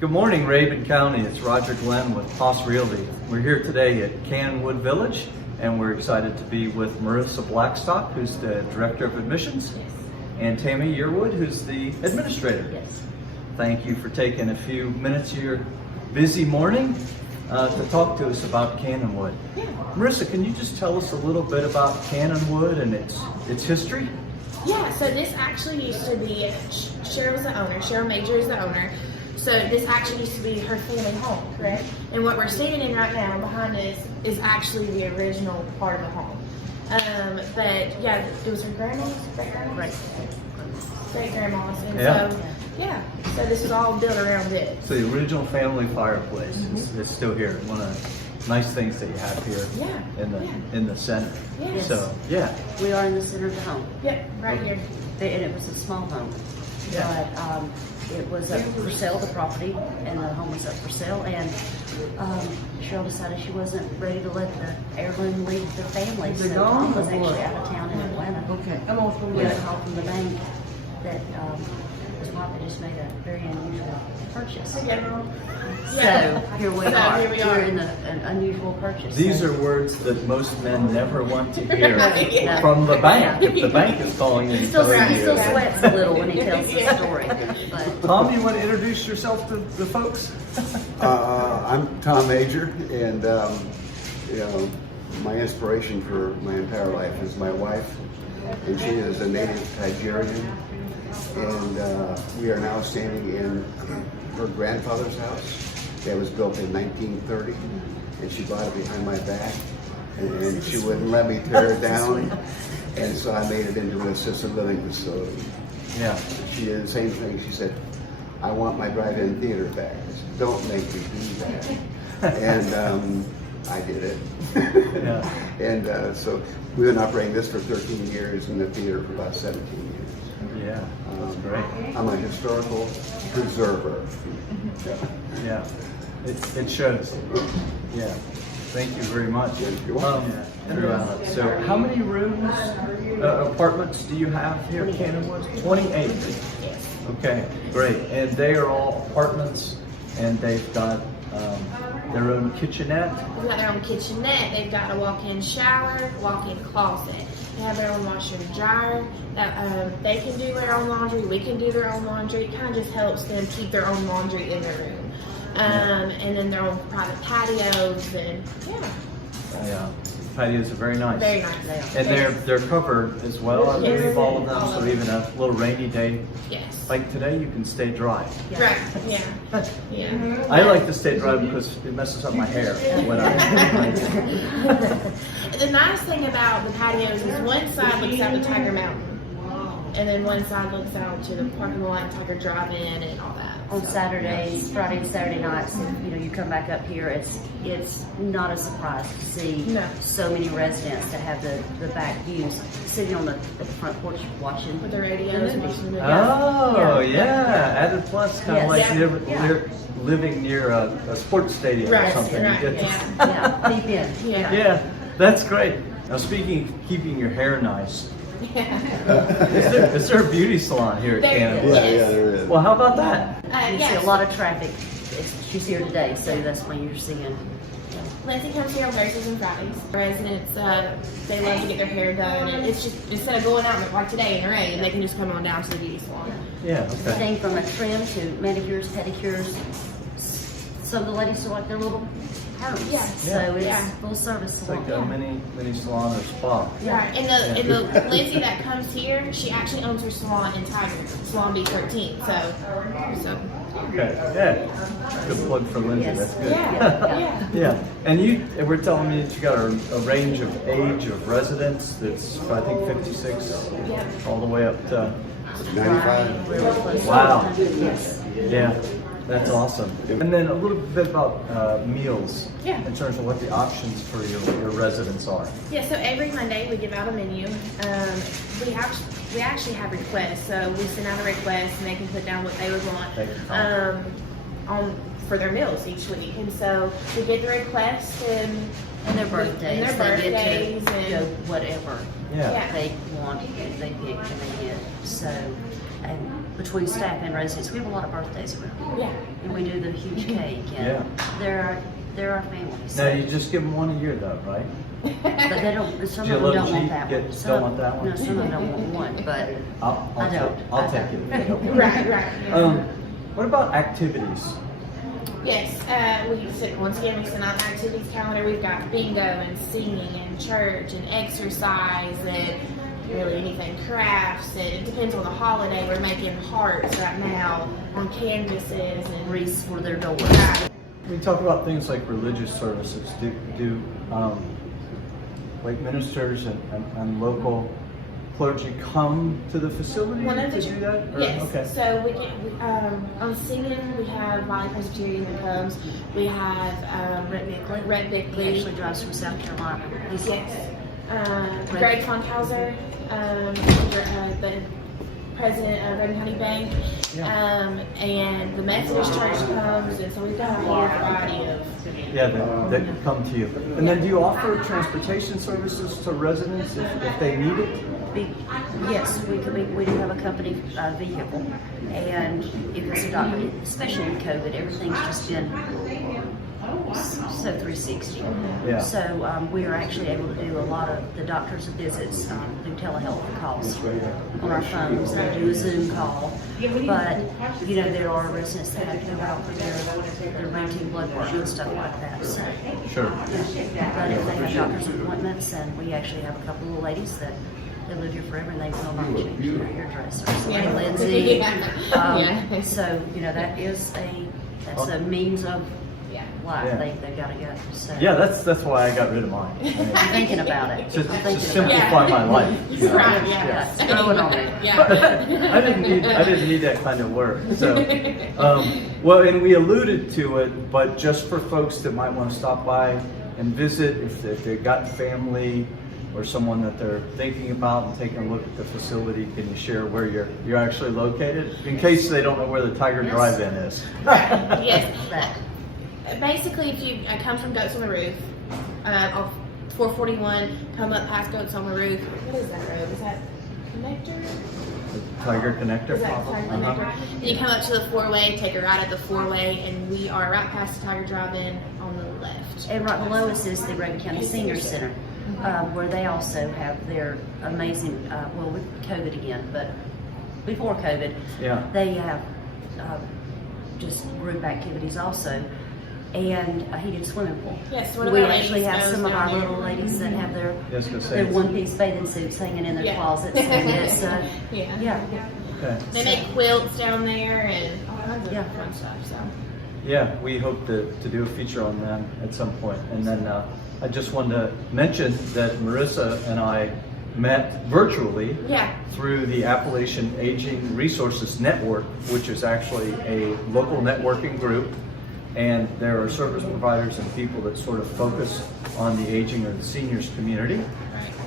Good morning, Rabun County. It's Roger Glenn with Haas Realty. We're here today at Cannonwood Village, and we're excited to be with Marissa Blackstock, who's the Director of Admissions, and Tammy Yearwood, who's the Administrator. Yes. Thank you for taking a few minutes of your busy morning to talk to us about Cannonwood. Yeah. Marissa, can you just tell us a little bit about Cannonwood and its history? Yeah, so this actually used to be, Cheryl was the owner, Cheryl Major is the owner. So this actually used to be her family home, correct? And what we're standing in right now behind us is actually the original part of the home. But yeah, it was her grandma's, great-grandma's. And Yeah. so this was all built around it. So the original family fireplace is still here. One of the nice things that you have here in the center. Yes. So yeah. We are in the center of the home. Yep, right here. And it was a small home. Yeah. But it was up for sale, the property, and the home was up for sale. And Cheryl decided she wasn't ready to let the heirloom leave the family. So Tom was actually out of town in Atlanta. Okay. We got a call from the bank that his wife had just made a very unusual purchase. So here we are. We're in an unusual purchase. These are words that most men never want to hear Yeah. from the bank. If the bank is calling He and still telling you. sweats a little when he tells the story. But Tom, you want to introduce yourself to the folks? I'm Tom Major, and my inspiration for my entire life is my wife, and she is a native Nigerian, and we are now standing in her grandfather's house that was built in 1930, and she bought it behind my back, and she wouldn't let me tear it down, and so I made it into an assisted living facility. Yeah. She did the same thing. She said, I want my drive-in theater back. I said, don't make me do that. And I did it. Yeah. And so we've been operating this for 13 years and the theater for about 17 years. Yeah. Great. I'm a historical preserver. Yeah. It shows. Yeah. Thank you very much. So how many rooms, apartments do you have here at Cannonwood? 28. Okay, great. And they are all apartments, and they've got their own kitchenette. They've got their own kitchenette. They've got a walk-in shower, walk-in closet. They have their own washer and dryer. They can do their own laundry. We can do their own laundry. It kind of just helps them keep their own laundry in their room. And then their own private patios and Yeah. Patios are very nice. very nice. And they're covered as well, I believe, all of them. So even a little rainy day Yes. like today, you can stay dry. Right. Yeah. Yeah. I like to stay dry because it messes up my hair when I. The nice thing about the patios is one side looks out to Tiger Mountain, and then one side looks out to the parking lot and Tiger Drive-In and all that. on Saturdays, Friday and Saturday nights, you come back up here, it's not a surprise to see so many residents that have the back views, sitting on the front porch watching. With the radios and watching the Oh, yeah. Added plus, kind of like living near a sports stadium or something. Right. You get Yeah, deep in. Yeah, that's great. Now, speaking of keeping your hair nice, is there a beauty salon here at Cannonwood? Yeah, there is. Well, how about that? You see a lot of traffic. She's here today, so that's when you're seeing. Lindsay comes here on Thursdays and Fridays. Residents, they love to get their hair done, and it's just, instead of going out like today in the rain, they can just come on down to the beauty salon. Yeah, okay. Everything from a trim to manicures, pedicures. Some of the ladies still like their little perms. Yeah. So it's full service It's like salon. a mini salon or spa. Right, and the Lindsay that comes here, she actually owns her salon in Tiger, Salon B13. So Okay, yeah. Good plug for Lindsay. Yes. That's good. yeah. Yeah, and we're telling me that you got a range of age of residents that's, I think, 56 all the way up to 95. Really close. Wow. Yes. Yeah, that's awesome. And then a little bit about meals in terms of what the options for your residents are. Yeah, so every Monday we give out a menu. We actually have requests, so we send out a request and they can put down what they would want for their meals each week. And so we get the request and their birthdays. And their birthdays They get to and go whatever Yeah. they want, they pick and they get. So, and between staff and residents. We have a lot of birthdays around. Yeah. And we do the huge cake, and Yeah. they're our families. Now, you just give them one a year though, right? But they don't. Some Do you of them let don't them want cheat? that Get- one. don't want that one? No, some of them don't want one, but I don't. I'll take it. Okay. Right. What about activities? Yes, once again, we send out an activities calendar. We've got bingo and singing and church and exercise and really anything, crafts. And it depends on the holiday. We're making hearts right now on canvases and wreaths for their doors. We talk about things like religious services. Do like ministers and local clergy come to the facility to do that? Or- Yes. Okay. So we on singing we have Molly Presbyterian that comes. We have Rhett He Bickley. actually drives from South Carolina. Yes. Greg Funkhauser, the president of Rabun County Bank, and the Methodist Church comes, and so we've got a whole variety of. Yeah, that come to you. And then do you offer transportation services to residents if they need it? Yes, we do have a company vehicle, and if it's a doctor, especially in COVID, everything's just been so 360. Yeah. So we are actually able to do a lot of the doctor's visits through telehealth calls on our phones. They do a Zoom call, but there are residents that have to go out for their routine blood work and stuff like that. So, Sure. but if they have doctor's appointments, and we actually have a couple of ladies that live here forever, and they will not change their hairdresser. So Yeah. Lindsay. Yeah. So that is that's a means of life. Yeah. They gotta go. So Yeah, that's why I got rid of mine. I mean, I'm thinking about it. Just I'm to thinking simplify about my life. you know. Right, it. yeah. Throw it on me. Yeah. I didn't need that kind of work. So, well, and we alluded to it, but just for folks that might want to stop by and visit, if they've got family or someone that they're thinking about and taking a look at the facility, can you share where you're actually located, in case they don't know where the Tiger Drive-In is? Yes. That. Basically, if you come from Goats on the Roof, off 441, come up past Goats on the Roof. What is that road? Is that Connector? Tiger Connector, Is that probably. Tiger Connector? Then you come up to the four-way, take a right at the four-way, and we are right past the Tiger Drive-In on the left. And right below us is the Rabun County Senior Center, where they also have their amazing, with COVID again, but before COVID, they have just group activities also, and a heated swimming pool. Yes, one of We our actually ladies have goes some of our down there. little ladies that have their say one-piece bathing suits hanging in their Yeah. closets, and it's, Yeah. Okay. They make quilts down there and all kinds of Yeah. fun stuff. So. Yeah, we hope to do a feature on them at some point. And then I just wanted to mention that Marissa and I met virtually through the Appalachian Aging Resources Network, which is actually a local networking group. And there are service providers and people that sort of focus on the aging or the seniors community.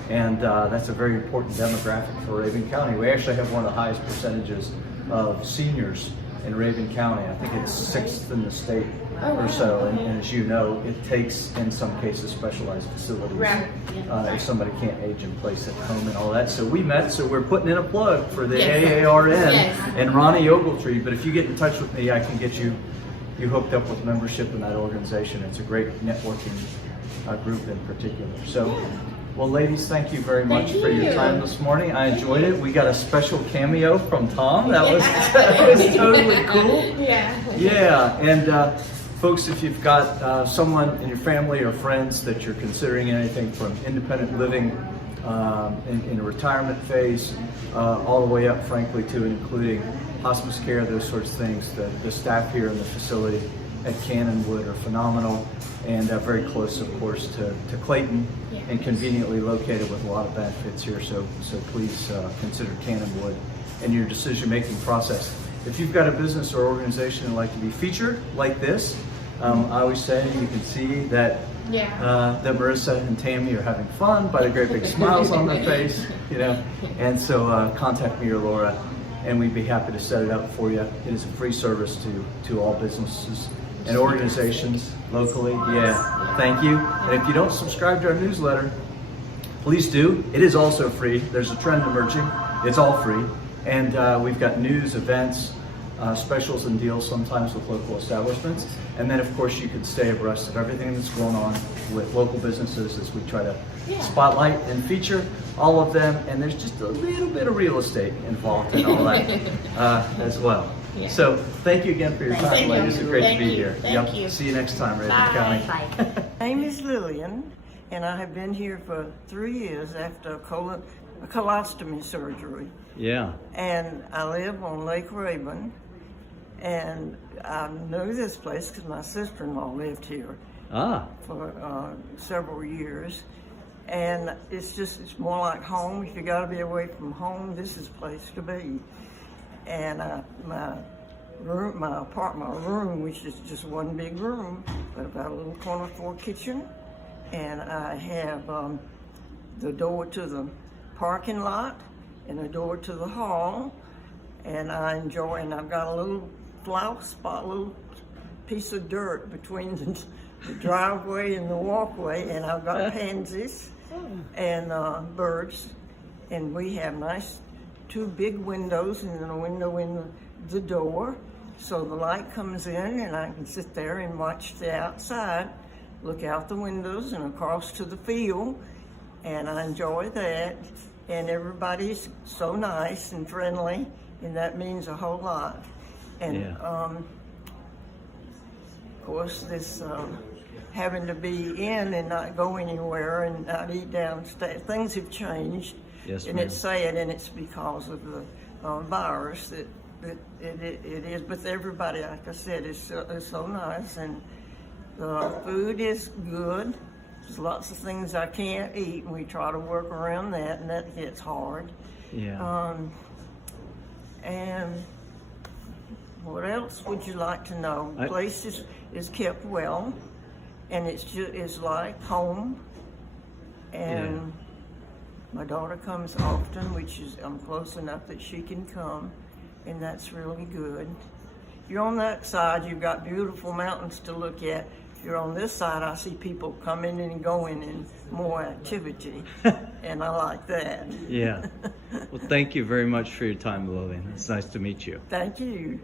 And that's a very important demographic for Rabun County. We actually have one of the highest percentages of seniors in Rabun County. I think it's 6th in the state or so. And as you know, it takes, in some cases, specialized facilities if somebody can't age in place at home and all that. So we met, so we're putting in a plug for the AARN and Ronnie Ogletree. But if you get in touch with me, I can get you hooked up with membership in that organization. It's a great networking group in particular. So, well, ladies, thank you very much for your time this morning. I enjoyed it. We got a special cameo from Tom. That was totally cool. Yeah. And folks, if you've got someone in your family or friends that you're considering anything from independent living in a retirement phase, all the way up, frankly, to and including hospice care, those sorts of things, the staff here in the facility at Cannonwood are phenomenal, and very close, of course, to Clayton, and conveniently located with a lot of benefits here. So please consider Cannonwood in your decision-making process. If you've got a business or organization that'd like to be featured like this, I always say you can see that that Marissa and Tammy are having fun by the great big smiles on their face, And so contact me or Laura, and we'd be happy to set it up for you. It is a free service to all businesses and organizations locally. Thank you. And if you don't subscribe to our newsletter, please do. It is also free. There's a trend emerging. It's all free. And we've got news, events, specials and deals sometimes with local establishments. And then of course you can stay abreast of everything that's going on with local businesses as we try to spotlight and feature all of them. And there's just a little bit of real estate involved in all that as well. Yeah. So thank you again for your time, Thank you. ladies. It's great Thank to be you. here. Thank you. See you next time, Rabun Bye. County. Bye. My name is Lillian, and I have been here for 3 years after a colostomy surgery. Yeah. And I live on Lake Rabun, and I know this place because my sister-in-law lived here for several years. And it's more like home. If you got to be away from home, this is a place to be. And my room, which is just one big room, but about a little corner floor kitchen. And I have the door to the parking lot and a door to the hall. And and I've got a little flower spot, a little piece of dirt between the driveway and the walkway. And I've got pansies and birds. And we have nice 2 big windows and then a window in the door. So the light comes in and I can sit there and watch the outside, look out the windows and across to the field, and I enjoy that. And everybody's so nice and friendly, and that means a whole lot. And of course, this having to be in and not go anywhere and not eat downstairs, things have changed. Yes, and ma'am. it's sad, and it's because of the virus that it is. But everybody, like I said, is so nice, and the food is good. There's lots of things I can't eat, and we try to work around that, and that gets hard. Yeah. And what else would you like to know? The place is kept well, and it's like home. And my daughter comes often, I'm close enough that she can come, and that's really good. You're on that side, you've got beautiful mountains to look at. You're on this side, I see people coming and going and more activity, and I like that. Yeah. Well, thank you very much for your time, Lillian. It's nice to meet you. Thank you.